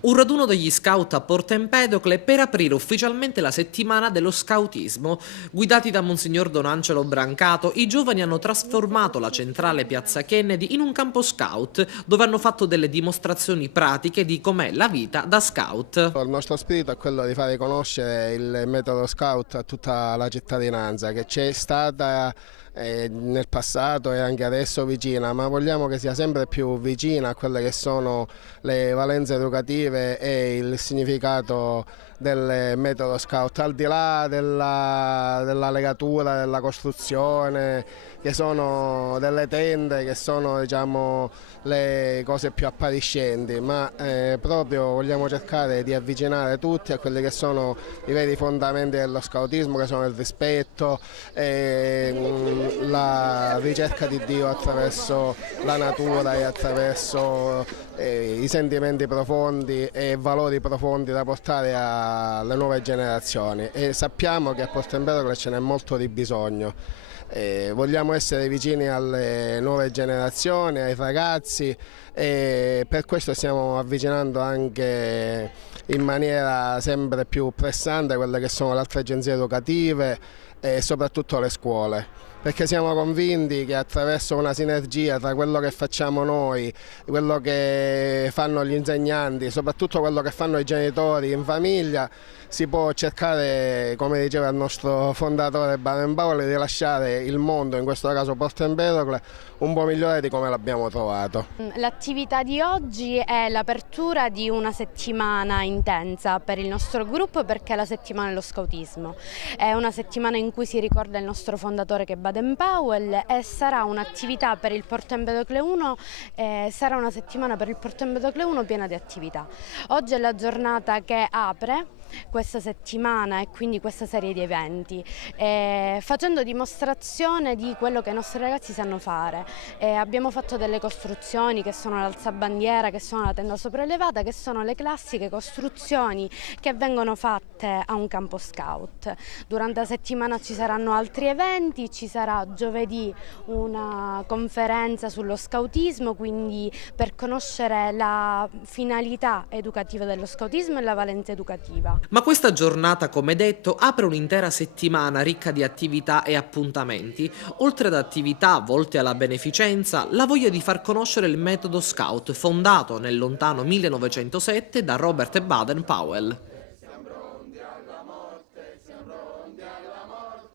Un raduno degli scout a Porto Empedocle per aprire ufficialmente la settimana dello scautismo. Guidati da Monsignor Don Angelo Brancato, i giovani hanno trasformato la centrale Piazza Kennedy in un campo scout, dove hanno fatto delle dimostrazioni pratiche di com'è la vita da scout. Il nostro spirito è quello di fare conoscere il metodo scout a tutta la cittadinanza, che c'è stata nel passato e anche adesso vicina, ma vogliamo che sia sempre più vicina a quelle che sono le valenze educative e il significato del metodo scout, al di là della legatura, della costruzione, che sono delle tende, che sono, diciamo, le cose più appariscenti, ma proprio vogliamo cercare di avvicinare tutti a quelli che sono i veri fondamenti dello scautismo, che sono il rispetto, la ricerca di Dio attraverso la natura e attraverso i sentimenti profondi e valori profondi da portare alle nuove generazioni, e sappiamo che a Porto Empedocle ce n'è molto di bisogno. Vogliamo essere vicini alle nuove generazioni, ai ragazzi, e per questo stiamo avvicinando anche in maniera sempre più pressante quelle che sono le altre agenzie educative e soprattutto le scuole, perché siamo convinti che attraverso una sinergia tra quello che facciamo noi, quello che fanno gli insegnanti, soprattutto quello che fanno i genitori in famiglia, si può cercare, come diceva il nostro fondatore Baden-Powell, di lasciare il mondo, in questo caso Porto Empedocle, un po' migliore di come l'abbiamo trovato. L'attività di oggi è l'apertura di una settimana intensa per il nostro gruppo, perché è la settimana dello scautismo. È una settimana in cui si ricorda il nostro fondatore, che è Baden-Powell, e sarà un'attività per il Porto Empedocle 1, sarà una settimana per il Porto Empedocle 1 piena di attività. Oggi è la giornata che apre questa settimana e quindi questa serie di eventi, facendo dimostrazione di quello che i nostri ragazzi sanno fare. Abbiamo fatto delle costruzioni che sono l'alzabandiera, che sono la tenda sopraelevata, che sono le classiche costruzioni che vengono fatte a un campo scout. Durante la settimana ci saranno altri eventi, ci sarà giovedì una conferenza sullo scautismo, quindi per conoscere la finalità educativa dello scautismo e la valenza educativa. Ma questa giornata, come detto, apre un'intera settimana ricca di attività e appuntamenti. Oltre ad attività volte alla beneficenza, la voglia di far conoscere il metodo scout fondato nel lontano 1907 da Robert Baden-Powell.